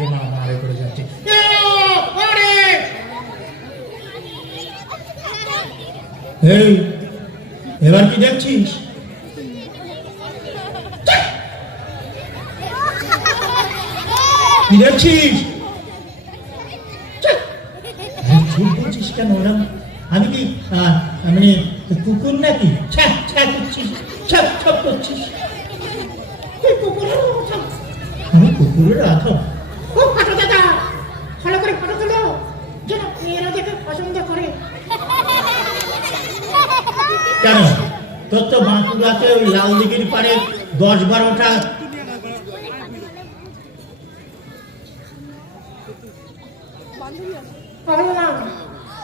এ মা মারে করে যাচ্ছে। এই এবার কি দেখছিস? কি দেখছিস? চুপ করছিস কেন? ওরা আমি কি মানে কুকুর নাকি? ছ্যাপ ছ্যাপ করছিস, ছ্যাপ ছ্যাপ করছিস। আমি কুকুরের আধম? খুব ফটো দাদা, ভালো করে ফটো তোলো যেন মেয়েরা দেখে পছন্দ করে। কেন তোর তো বাঁকুড়াতে ওই লাল দিঘির পারে 10-12টা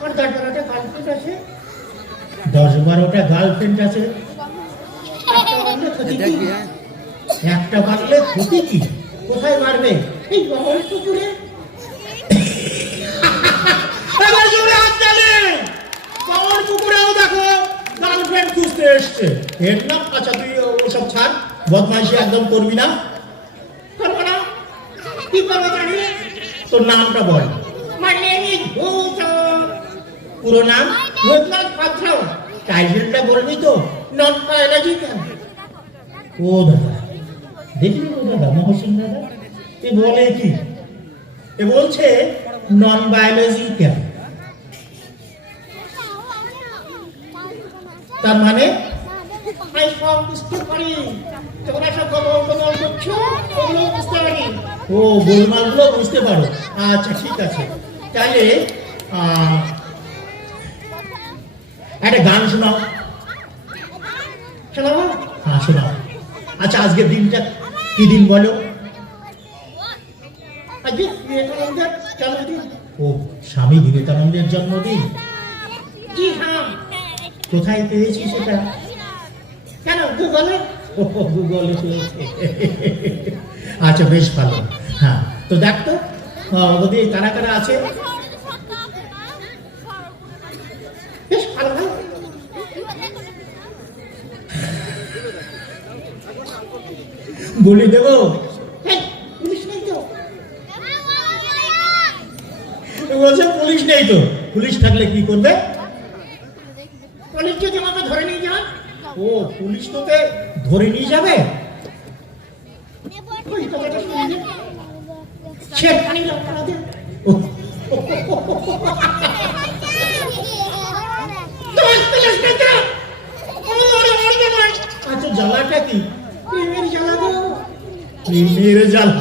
আমার 10-12টা গার্লফ্রেন্ড আছে। 10-12টা গার্লফ্রেন্ড আছে? একটা মারলে ক্ষতি কি? কোথায় মারবে? এই বহর পুকুরে। বহর পুকুরেও দেখো গার্লফ্রেন্ড খুঁজতে এসছে। এর নাম আচ্ছা তুই ওসব ছাড়, বদমাইশি একদম করবি না। করবো না? কি করবো জানি? তোর নামটা বল। My name is Bhutan. পুরো নাম? ভূতনাথ পাত্র। টাইটেলটা বলবি তো? নন বায়োলজিক্যাল। ও দাদা, দেখলি তো দাদা, মহসিন দাদা এ বলে কি? এ বলছে নন বায়োলজিক্যাল। তার মানে আমি সব বুঝতে পারি। তোমরা সব গোবর করছো, ওগুলো বুঝতে পারি। ও গোলমালগুলো বুঝতে পারো? আচ্ছা ঠিক আছে, তাহলে একটা গান শোনাও। শোনাবো? হ্যাঁ শোনাও। আচ্ছা আজকের দিনটা কি দিন বলো? আজকে বিবেকানন্দের জন্মদিন। ও স্বামী বিবেকানন্দের জন্মদিন? জি হ্যাঁ। কোথায় পেয়েছি সেটা? কেন গুগলে? ও গুগলে পেয়েছে। আচ্ছা বেশ ভালো। হ্যাঁ তো দেখ তো ওদের কারা কারা আছে। বেশ ভালো ভালো। বলি দেবো? পুলিশ নেই তো? বলছে পুলিশ নেই তো। পুলিশ থাকলে কি করবে? পুলিশ যদি আমাকে ধরে নিয়ে যান। ও পুলিশ তোকে ধরে নিয়ে যাবে? ওই কথাটা শুনে সে পানি লঙ্কা দেন। আচ্ছা জ্বালাটা কি? প্রেমের জ্বালা গো। প্রেমের জ্বালা।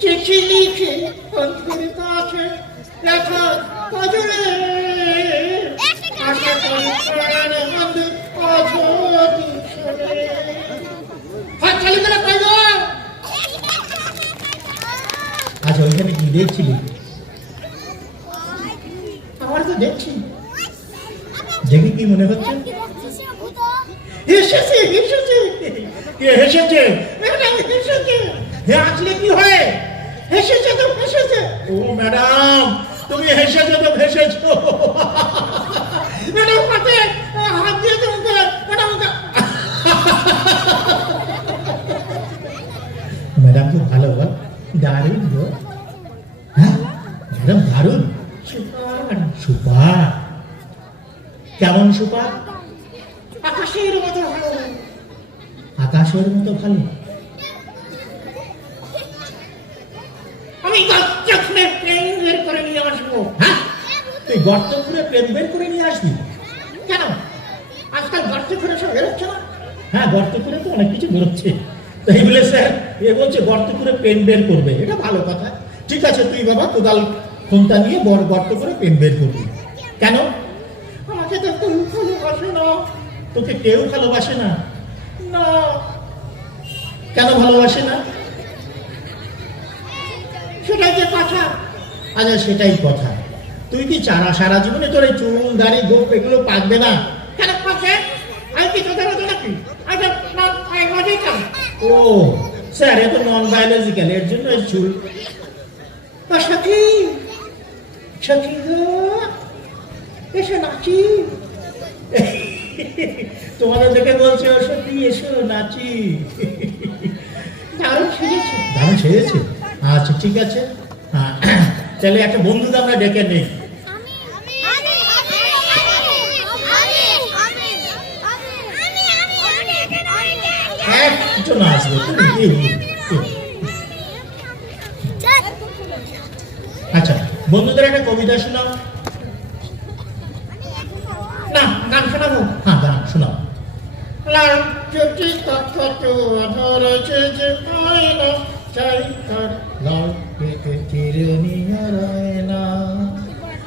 চিঠি লিখে অন্তরে কাছে লেখা কাজলে আশা করি প্রাণ বন্ধু অঝোটি ছোড়ে। হাত খালি করে কইব। আচ্ছা ওইখানে কি দেখছিলি? আমার তো দেখছি। দেখে কি মনে হচ্ছে? এসেছে এসেছে কে হেসেছে? ম্যাডাম এসেছে। হে আসলে কি হয়? এসেছে তো এসেছে। ও ম্যাডাম তুমি হেসেছো তো ভেসেছো। ম্যাডাম হাতে হাত দিয়ে তোমাকে ম্যাডাম। ম্যাডাম তো ভালো গো, দারুণ গো। হ্যাঁ ম্যাডাম দারুণ। Super super? কেমন সুপার? আকাশের মতো ভালো। আকাশের মতো ভালো? আমি গর্ত খুঁড়ে প্লেন বের করে নিয়ে আসবো। হ্যাঁ তুই গর্ত খুঁড়ে প্রেম বের করে নিয়ে আসবি? কেন আজকাল গর্ত খুঁড়ে সব বেরোচ্ছে না? হ্যাঁ গর্ত করে তো অনেক কিছু বেরোচ্ছে। তাই বলে স্যার এ বলছে গর্ত করে পেন বের করবে, এটা ভালো কথা। ঠিক আছে তুই বাবা কোদাল খুন্তা নিয়ে বড় গর্ত করে পেন বের করবি। কেন? আমাকে তো কেউ ভালোবাসে না। তোকে কেউ ভালোবাসে না? না কেন ভালোবাসে না? সেটাই যে কথা। আচ্ছা সেটাই কথা। তুই কি সারা জীবনে তোর এই চুল দাড়ি গোপ এগুলো পাকবে না? কেন পাচ্ছে? আমি কি তোদের মতো নাকি? আমি বায়োলজিক্যাল। ও স্যার এ তো নন বায়োলজিক্যাল, এর জন্য এই চুল। সখী সখী গো এসে নাচি। তোমাদের দেখে বলছে ও সত্যি এসো নাচি। দারুণ সেজেছে। দারুণ সেজেছে। আচ্ছা ঠিক আছে, তাহলে একটা বন্ধুকে আমরা ডেকে নেই। একজন আসবে, তুমি আচ্ছা বন্ধুদের একটা কবিতা শোনাও। না, গান শোনাবো। হ্যাঁ গান শোনাও। লাল চুটি কত ধরেছে যে আয়না, চাই তার লাল পেটে চিরুনি হারায় না।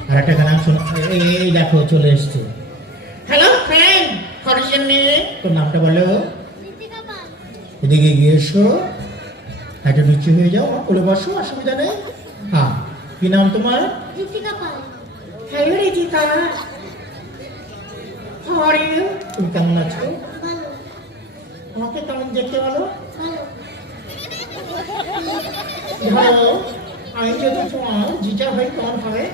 আর একটা গান শোনা, এই দেখো চলে এসছে। হ্যালো ফ্রেন্ড, হরিজন নিয়ে তোর নামটা বলো। এদিকে গিয়ে এসো, একটা নিচু হয়ে যাও, আমার কোলে বসো, অসুবিধা নেই। হ্যাঁ, কি নাম তোমার? Hello Ritika, how are you? তুমি কেমন আছো? আমাকে কেমন দেখতে বলো? ধরো আমি যদি তোমার জিজা হই কেমন হবে?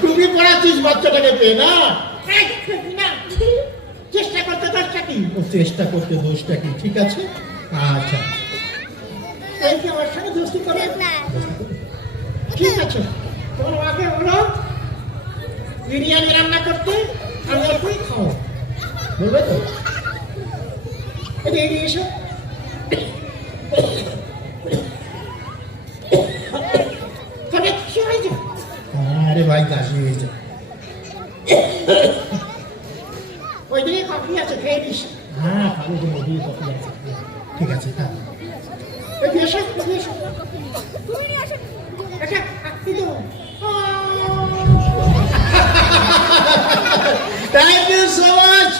তুমি পড়াচ্ছিস বাচ্চাটাকে পেয়ে না? এই, না, চেষ্টা করতে দশটা কি? ও চেষ্টা করতে দোষটা কি? ঠিক আছে, আচ্ছা এই কি আমার সঙ্গে দোস্তি করে? ঠিক আছে, তোমার মাকে বলো বিরিয়ানি রান্না করতে, আমি অল্পই খাও। বলবে তো? এদিকে এসো। তবে কি হয়েছে? আরে ভাই কাশি হয়েছে। ওইদিকে কফি আছে, খেয়ে নিস। হ্যাঁ খাবো, তো নদী কফি আছে। ঠিক আছে, হ্যাঁ এদিকে এসো, এদিকে এসো। আচ্ছা, আপনি দেবো। Thank you so much.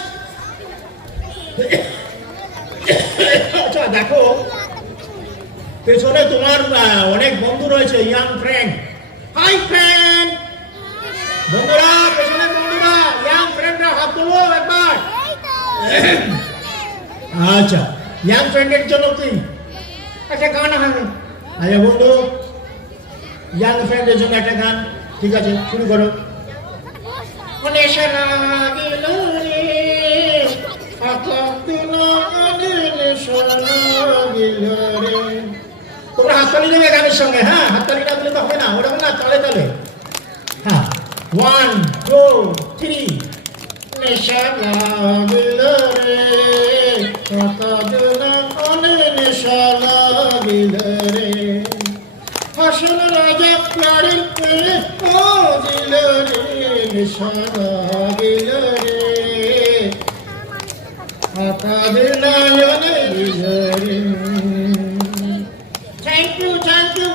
আচ্ছা দেখো, পেছনে তোমার অনেক বন্ধু রয়েছে, ইয়াং ফ্রেন্ড। হাই ফ্রেন্ড, বন্ধুরা, পেছনে বন্ধুরা, ইয়াং ফ্রেন্ডরা হাত তোলো একবার। আচ্ছা, ইয়াং ফ্রেন্ডের জন্য কি? একটা গান হবে। আচ্ছা বন্ধু, ইয়াং ফ্রেন্ডের জন্য একটা গান। ঠিক আছে, শুরু করো। নেশা লাগিল রে, আকাতুন নেশা লাগিল রে। তোমরা হাততালি দেবে গানের সঙ্গে। হ্যাঁ, হাততালি না দিলে তো হবে না, ওটা না তালে তালে। হ্যাঁ, 1 2 3। নেশা লাগিল রে, আকাতুন নেশা লাগিল রে। হাসন রাজা প্যারের পেয়ে ও দিল রে, নেশা লাগিল রে, আকাতুন দিল রে। Thank you, thank you.